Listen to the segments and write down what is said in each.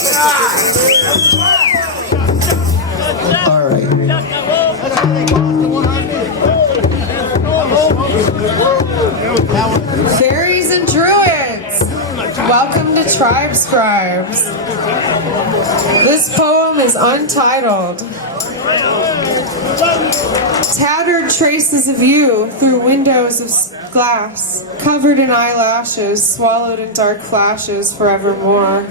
All right. Fairies and Druids, welcome to Tribe Scribes. This poem is untitled. Tattered traces of you through windows of glass, covered in eyelashes, swallowed in dark flashes forevermore.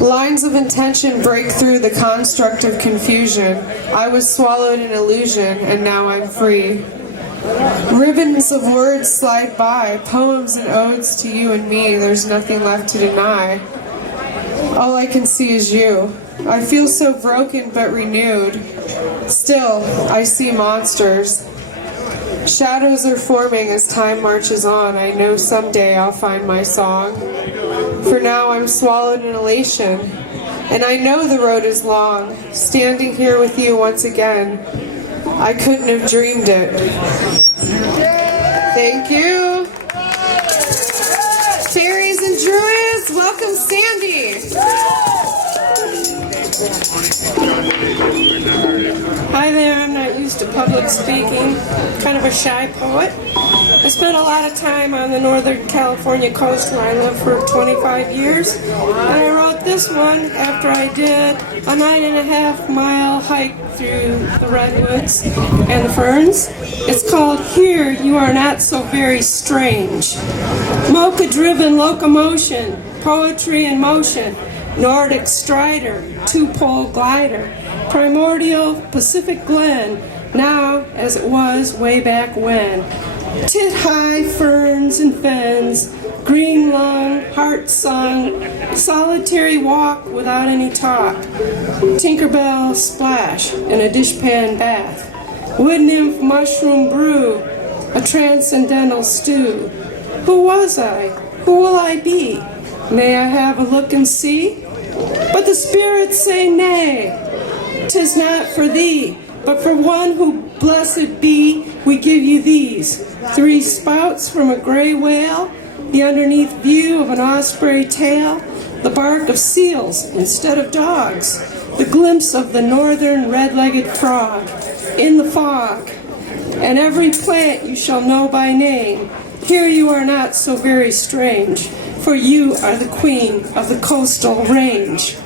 Lines of intention break through the construct of confusion. I was swallowed in illusion, and now I'm free. Ribbons of words slide by, poems and odes to you and me, there's nothing left to deny. All I can see is you. I feel so broken but renewed. Still, I see monsters. Shadows are forming as time marches on. I know someday I'll find my song. For now I'm swallowed in elation, and I know the road is long. Standing here with you once again, I couldn't have dreamed it. Thank you. Fairies and Druids, welcome Sandy. Hi there, I'm not used to public speaking. Kind of a shy poet. I spent a lot of time on the Northern California coast where I lived for 25 years. And I wrote this one after I did a 9.5-mile hike through the redwoods and the ferns. It's called Here You Are Not So Very Strange. Mocha-driven locomotion, poetry in motion, Nordic strider, two-pole glider, primordial Pacific glen, now as it was way back when. Tit-high ferns and fens, green lung, heart sung, solitary walk without any talk, Tinkerbell splash in a dishpan bath, wood nymph mushroom brew, a transcendental stew. Who was I? Who will I be? May I have a look and see? But the spirits say nay, 'tis not for thee, but for one who blessed be, we give you these. 3 spouts from a gray whale, the underneath view of an osprey tail, the bark of seals instead of dogs, the glimpse of the northern red-legged frog in the fog, and every plant you shall know by name. Here you are not so very strange, for you are the queen of the coastal range.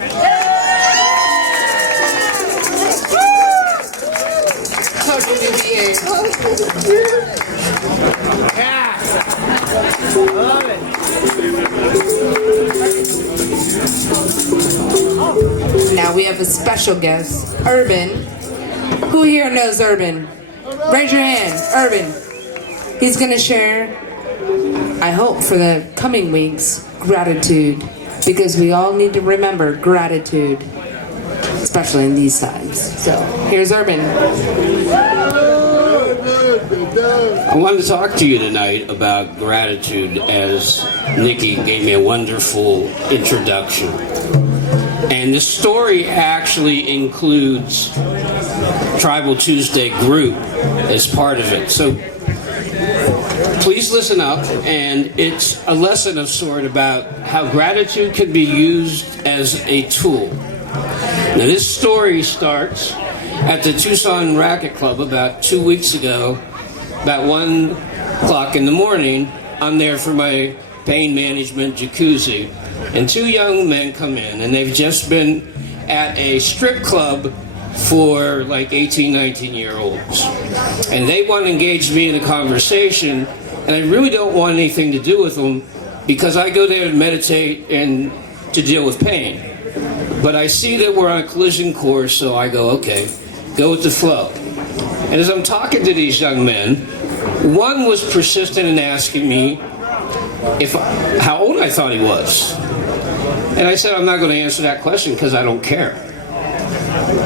Now we have a special guest, Urban. Who here knows Urban? Raise your hand, Urban. He's going to share, I hope for the coming weeks, gratitude. Because we all need to remember gratitude, especially in these times. So, here's Urban. I wanted to talk to you tonight about gratitude, as Nikki gave me a wonderful introduction. And this story actually includes Tribal Tuesday group as part of it. So please listen up, and it's a lesson of sort about how gratitude can be used as a tool. Now this story starts at the Tucson Racket Club about 2 weeks ago, about 1 o'clock in the morning. I'm there for my pain management jacuzzi, and 2 young men come in, and they've just been at a strip club for like 18, 19-year-olds. And they want to engage me in a conversation, and I really don't want anything to do with them because I go there to meditate and to deal with pain. But I see that we're on a collision course, so I go, okay, go with the flow. And as I'm talking to these young men, one was persistent in asking me how old I thought he was. And I said, I'm not going to answer that question because I don't care.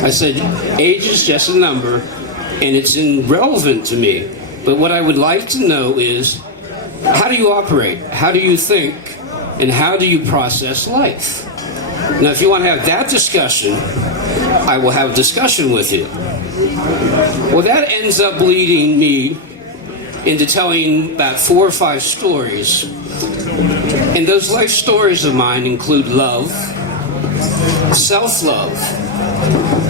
I said, age is just a number, and it's irrelevant to me. But what I would like to know is, how do you operate? How do you think? And how do you process life? Now, if you want to have that discussion, I will have a discussion with you. Well, that ends up leading me into telling about 4 or 5 stories. And those life stories of mine include love, self-love,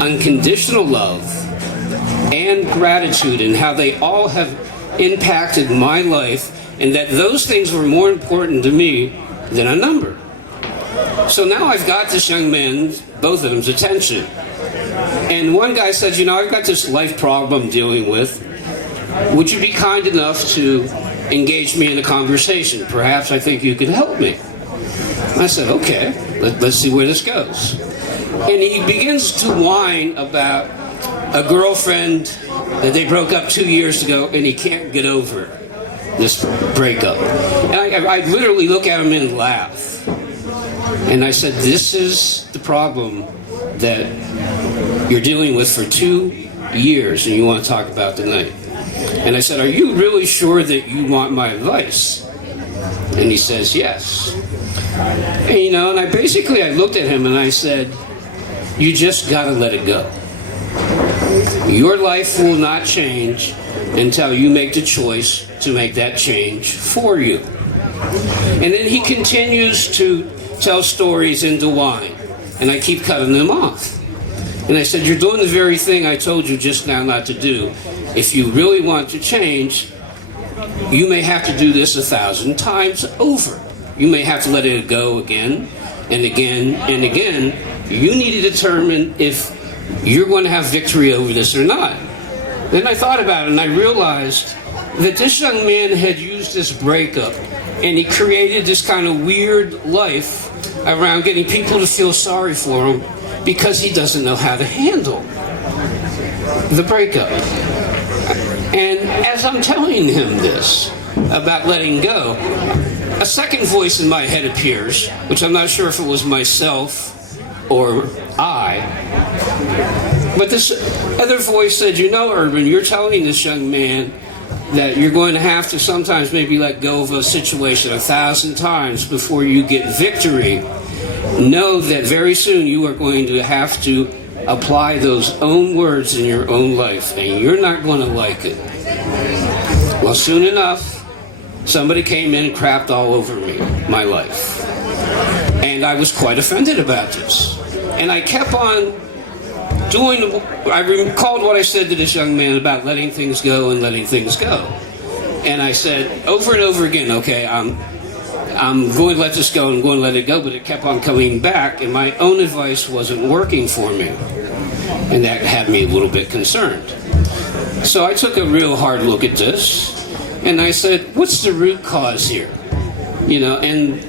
unconditional love, and gratitude, and how they all have impacted my life, and that those things were more important to me than a number. So now I've got this young man's, both of them's attention. And one guy said, you know, I've got this life problem I'm dealing with. Would you be kind enough to engage me in a conversation? Perhaps I think you could help me. I said, okay, let's see where this goes. And he begins to whine about a girlfriend that they broke up 2 years ago, and he can't get over this breakup. And I literally look at him and laugh. And I said, this is the problem that you're dealing with for 2 years and you want to talk about tonight. And I said, are you really sure that you want my advice? And he says, yes. And, you know, and I looked at him and I said, you just got to let it go. Your life will not change until you make the choice to make that change for you. And then he continues to tell stories and to whine. And I keep cutting them off. And I said, you're doing the very thing I told you just now not to do. If you really want to change, you may have to do this 1,000 times over. You may have to let it go again and again and again. You need to determine if you're going to have victory over this or not. Then I thought about it and I realized that this young man had used this breakup and he created this kind of weird life around getting people to feel sorry for him because he doesn't know how to handle the breakup. And as I'm telling him this about letting go, a second voice in my head appears, which I'm not sure if it was myself or I, but this other voice said, you know, Urban, you're telling this young man that you're going to have to sometimes maybe let go of a situation 1,000 times before you get victory. Know that very soon you are going to have to apply those own words in your own life, and you're not going to like it. Well, soon enough, somebody came in and crapped all over me, my life. And I was quite offended about this. And I kept on I recalled what I said to this young man about letting things go and letting things go. And I said over and over again, okay, I'm going to let this go, I'm going to let it go, but it kept on coming back, and my own advice wasn't working for me. And that had me a little bit concerned. So I took a real hard look at this, and I said, what's the root cause here? You know, and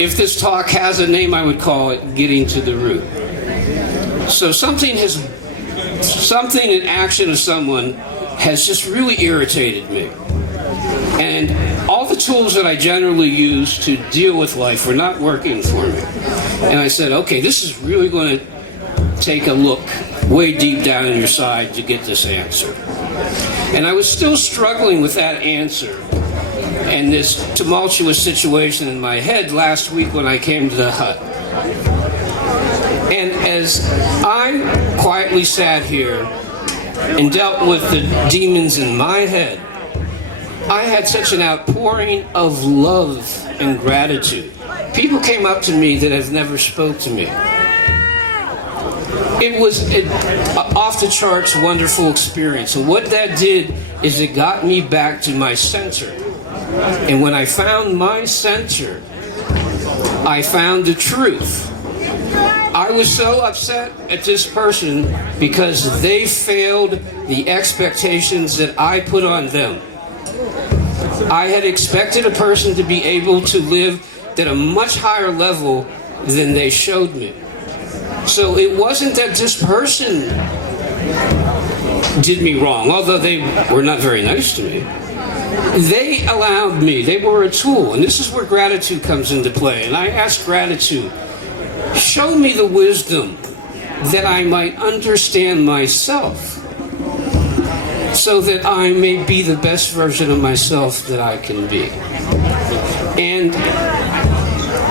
if this talk has a name, I would call it Getting to the Root. So something in action of someone has just really irritated me. And all the tools that I generally use to deal with life were not working for me. And I said, okay, this is really going to take a look way deep down in your side to get this answer. And I was still struggling with that answer and this tumultuous situation in my head last week when I came to the hut. And as I quietly sat here and dealt with the demons in my head, I had such an outpouring of love and gratitude. People came up to me that have never spoke to me. It was an off-the-charts wonderful experience. And what that did is it got me back to my center. And when I found my center, I found the truth. I was so upset at this person because they failed the expectations that I put on them. I had expected a person to be able to live at a much higher level than they showed me. So it wasn't that this person did me wrong, although they were not very nice to me. They allowed me, they were a tool, and this is where gratitude comes into play. And I asked gratitude, show me the wisdom that I might understand myself so that I may be the best version of myself that I can be. And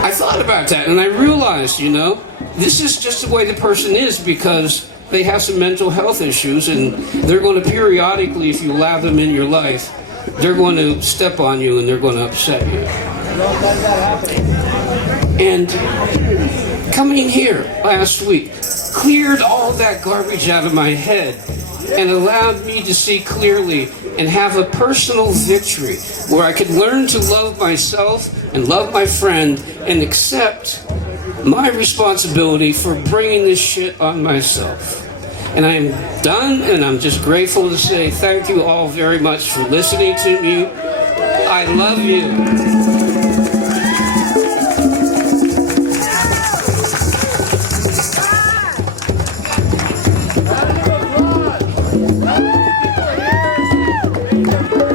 I thought about that and I realized, you know, this is just the way the person is because they have some mental health issues and they're going to periodically, if you allow them in your life, they're going to step on you and they're going to upset you. And Coming here last week cleared all that garbage out of my head and allowed me to see clearly and have a personal victory where I could learn to love myself and love my friend and accept my responsibility for bringing this shit on myself. And I'm done, and I'm just grateful to say thank you all very much for listening to me. I love you.